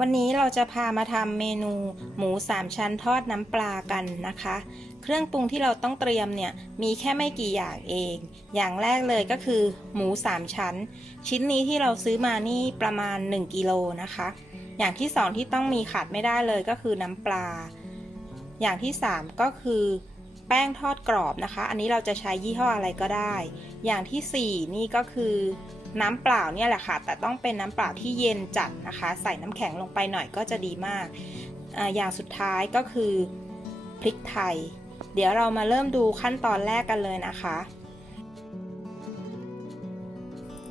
วันนี้เราจะพามาทำเมนูหมูสามชั้นทอดน้ำปลากันนะคะ เครื่องปรุงที่เราต้องเตรียมเนี่ยมีแค่ไม่กี่อย่างเอง อย่างแรกเลยก็คือ หมูสามชั้น ชิ้นนี้ที่เราซื้อมานี่ประมาณ 1กิโลนะคะ อย่างที่สองที่ต้องมีขาดไม่ได้เลยก็คือน้ำปลา อย่างที่สามก็คือแป้งทอดกรอบนะคะ อันนี้เราจะใช้ยี่ห้ออะไรก็ได้ อย่างที่สี่นี่ก็คือ น้ำเปล่าเนี่ยแหละค่ะ แต่ต้องเป็นน้ำเปล่าที่เย็นจัดนะคะ ใส่น้ำแข็งลงไปหน่อยก็จะดีมากออย่างสุดท้ายก็คือพริกไทย เดี๋ยวเรามาเริ่มดูขั้นตอนแรกกันเลยนะคะ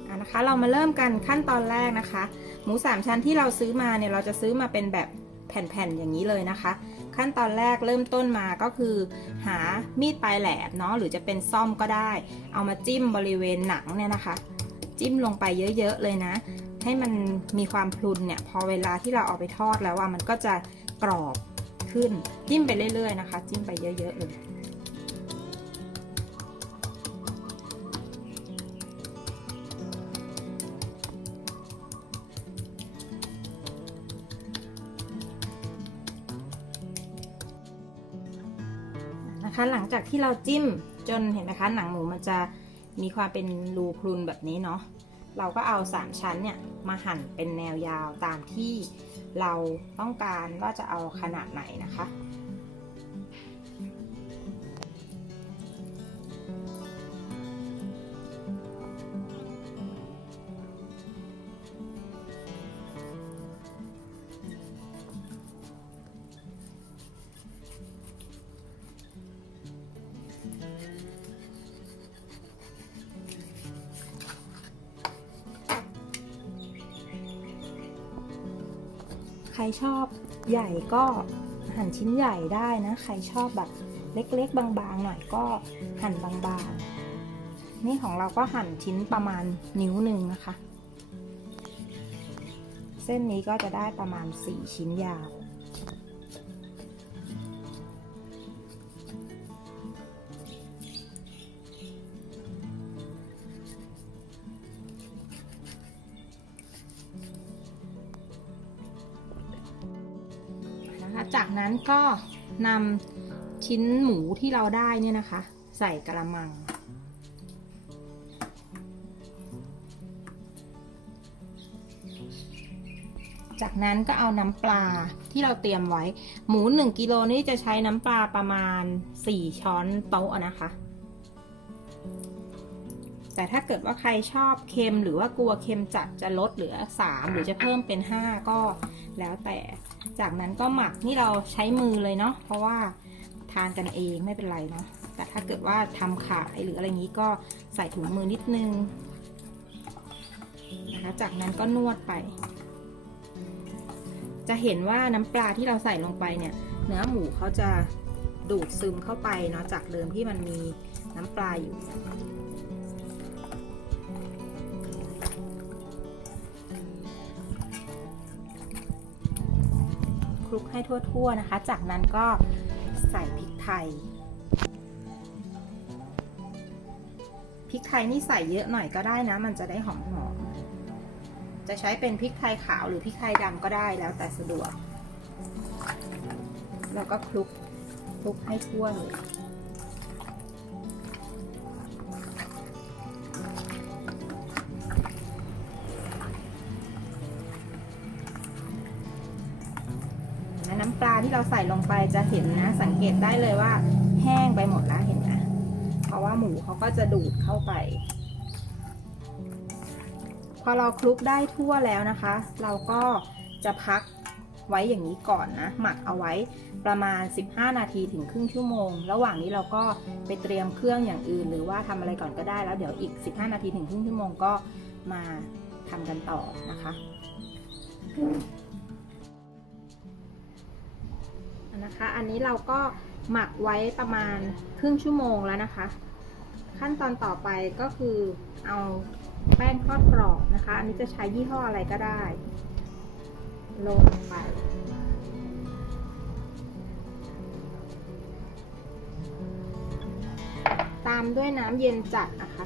อะนะคะเรามาเริ่มกันขั้นตอนแรกนะคะ หมูสามชั้นที่เราซื้อมาเนี่ยเราจะซื้อมาเป็นแบบแผ่นๆอย่างนี้เลยนะคะ ขั้นตอนแรกเริ่มต้นมาก็คือ หามีดปลายแหลมเนาะหรือจะเป็นซ่อมก็ได้ เอามาจิ้มบริเวณหนังเนี่ยนะคะ จิ้มลงไปเยอะๆเลยนะ ให้มันมีความพลุนเนี่ย พอเวลาที่เราเอาไปทอดแล้วว่ามันก็จะกรอบขึ้น จิ้มไปเรื่อยๆนะคะ จิ้มไปเยอะๆเลยนะคะหลังจากที่เราจิ้มจนเห็นไหมคะหนังหมูมันจะมีความเป็นรูพรุนแบบนี้เนาะ เราก็เอา 3 ชั้นเนี่ยมาหั่นเป็นแนวยาวตามที่เราต้องการว่าจะเอาขนาดไหนนะคะ ใครชอบใหญ่ก็หั่นชิ้นใหญ่ได้นะ ใครชอบแบบเล็ก ๆ บางๆหน่อยก็หั่นบางๆ นี่ของเราก็หั่นชิ้นประมาณนิ้วหนึ่งนะคะ เส้นนี้ก็จะได้ประมาณ 4 ชิ้นยาว จากนั้นก็นำชิ้นหมูที่เราได้เนี่ยนะคะ ใส่กระมัง จากนั้นก็เอาน้ำปลาที่เราเตรียมไว้ หมู 1กิโลนี่จะใช้น้ำปลาประมาณ 4 ช้อนโต๊ะนะคะ แต่ถ้าเกิดว่าใครชอบเค็มหรือว่ากลัวเค็มจัดจะลดเหลือ 3 หรือจะเพิ่มเป็น 5 ก็แล้วแต่ จากนั้นก็หมักนี่เราใช้มือเลยเนาะเพราะว่าทานกันเองไม่เป็นไรเนาะแต่ถ้าเกิดว่าทำขายหรืออะไรนี้ก็ใส่ถุงมือนิดนึงนะคะจากนั้นก็นวดไป จะเห็นว่าน้ำปลาที่เราใส่ลงไปเนี่ย เนื้อหมูเขาจะดูดซึมเข้าไปเนาะจากเดิมที่มันมีน้ำปลาอยู่ ลุกให้ทั่ว ๆนะคะ จากนั้นก็ใส่พริกไทย พริกไทยนี่ใส่เยอะหน่อยก็ได้นะ มันจะได้หอมๆ จะใช้เป็นพริกไทยขาวหรือพริกไทยดำก็ได้แล้วแต่สะดวก แล้วก็คลุกคลุกให้ทั่วเลย น้ำปลาที่เราใส่ลงไปจะเห็นนะ สังเกตได้เลยว่าแห้งไปหมดแล้วเห็นไหมเพราะว่าหมูเขาก็จะดูดเข้าไป พอเราคลุกได้ทั่วแล้วนะคะ เราก็จะพักไว้อย่างนี้ก่อนนะ หมักเอาไว้ประมาณ 15 นาทีถึงครึ่งชั่วโมง ระหว่างนี้เราก็ไปเตรียมเครื่องอย่างอื่น หรือว่าทำอะไรก่อนก็ได้แล้วเดี๋ยวอีก 15 นาทีถึงครึ่งชั่วโมงก็มาทำกันต่อนะคะ นะคะ อันนี้เราก็หมักไว้ประมาณครึ่งชั่วโมงแล้วนะคะ ขั้นตอนต่อไปก็คือเอาแป้งทอดกรอบนะคะ อันนี้จะใช้ยี่ห้ออะไรก็ได้ ลงไป ตามด้วยน้ำเย็นจัดนะคะ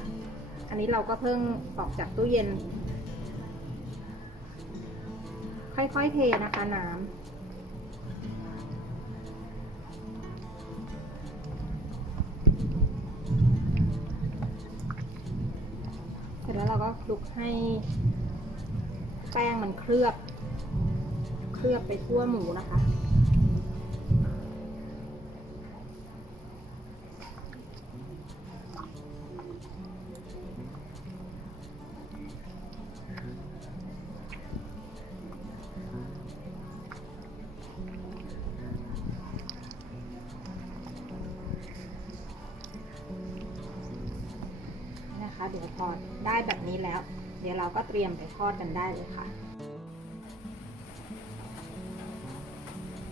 อันนี้เราก็เพิ่งออกจากตู้เย็น ค่อยๆเทนะคะน้ำ ลุกให้ แป้งมันเคลือบ เคลือบไปทั่วหมูนะคะนะคะเดี๋ยวพอ ได้แบบนี้แล้ว เดี๋ยวเราก็เตรียมไปทอดกันได้เลยค่ะ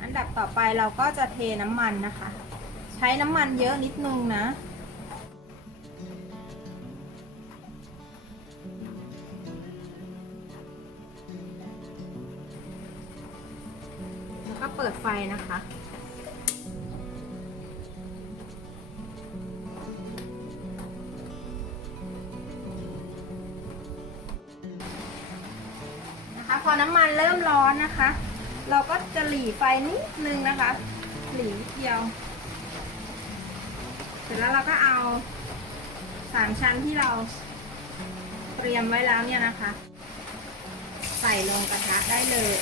อันดับต่อไปเราก็จะเทน้ำมันนะคะ ใช้น้ำมันเยอะนิดนึงนะแล้วก็เปิดไฟนะคะ อน้ำมันเริ่มร้อนนะคะ เราก็จะหลีไฟนิดนึงนะคะ หลีเดียว เสร็จแล้วเราก็เอาสามชั้นที่เราเตรียมไว้แล้วเนี่ยนะคะ ใส่ลงกระทะได้เลย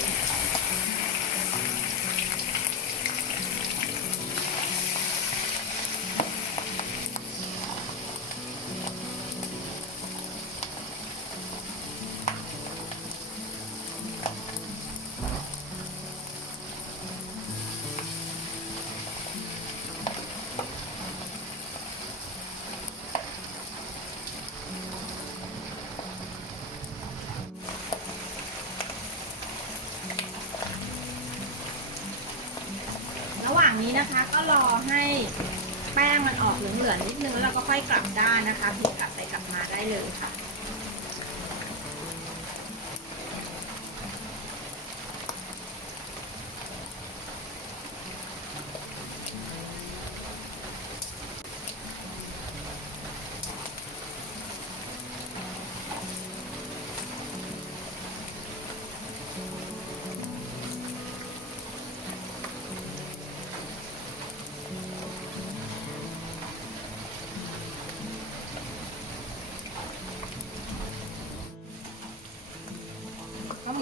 รอให้แป้งมันออกเหลืองๆนิดนึงแล้วเราก็ค่อยกลับด้านนะคะพลิกกลับไปกลับมาได้เลยค่ะ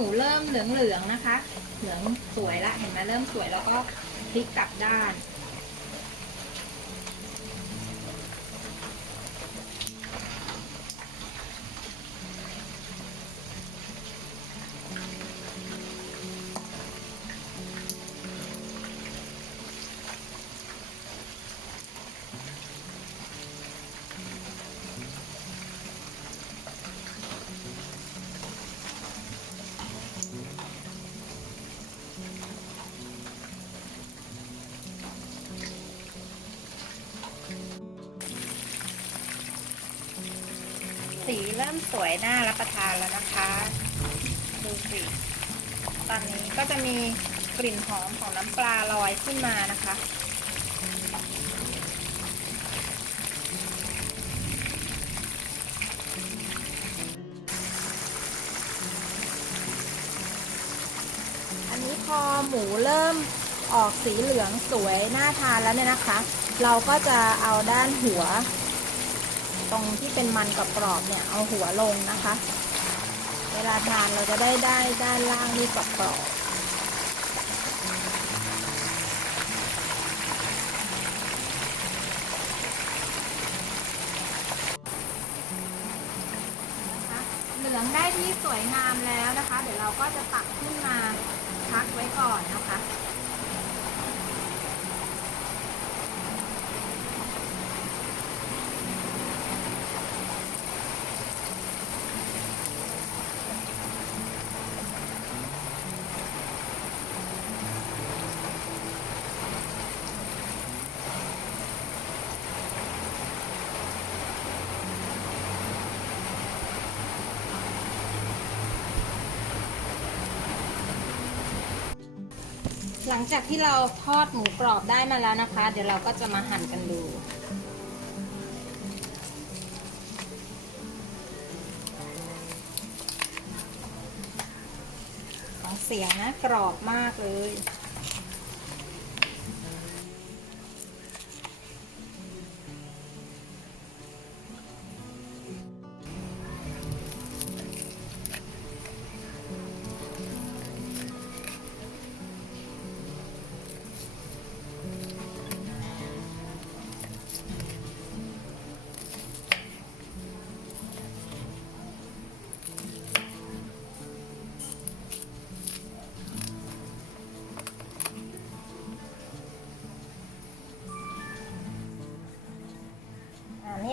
หนูเริ่มเหลืองๆนะคะ เหลืองสวยละเห็นไหมเริ่มสวยแล้วก็พลิกกลับด้าน สีเริ่มสวยน่ารับประทานแล้วนะคะ ดูสิ ตอนนี้ก็จะมีกลิ่นหอมของน้ำปลาลอยขึ้นมานะคะ อันนี้พอหมูเริ่มออกสีเหลืองสวยน่าทานแล้วเนี่ยนะคะ เราก็จะเอาด้านหัว ตรงที่เป็นมันกับกรอบเนี่ยเอาหัวลงนะคะ เวลาทานเราจะได้ได้ด้านล่างนี่กรอบกรอบเหลืองได้ที่สวยงามแล้วนะคะ เดี๋ยวเราก็จะตักขึ้นมาพักไว้ก่อนนะคะ ลังจากที่เราทอดหมูกรอบได้มาแล้วนะคะ เดี๋ยวเราก็จะมาหั่นกันดูของเสียงนะกรอบมากเลย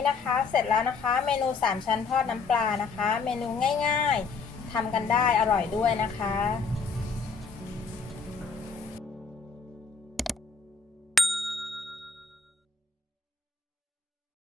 นี้นะคะ เสร็จแล้วนะคะ เมนู 3 ชั้นทอดน้ำปลานะคะ เมนูง่าย ๆทำกันได้อร่อยด้วยนะคะ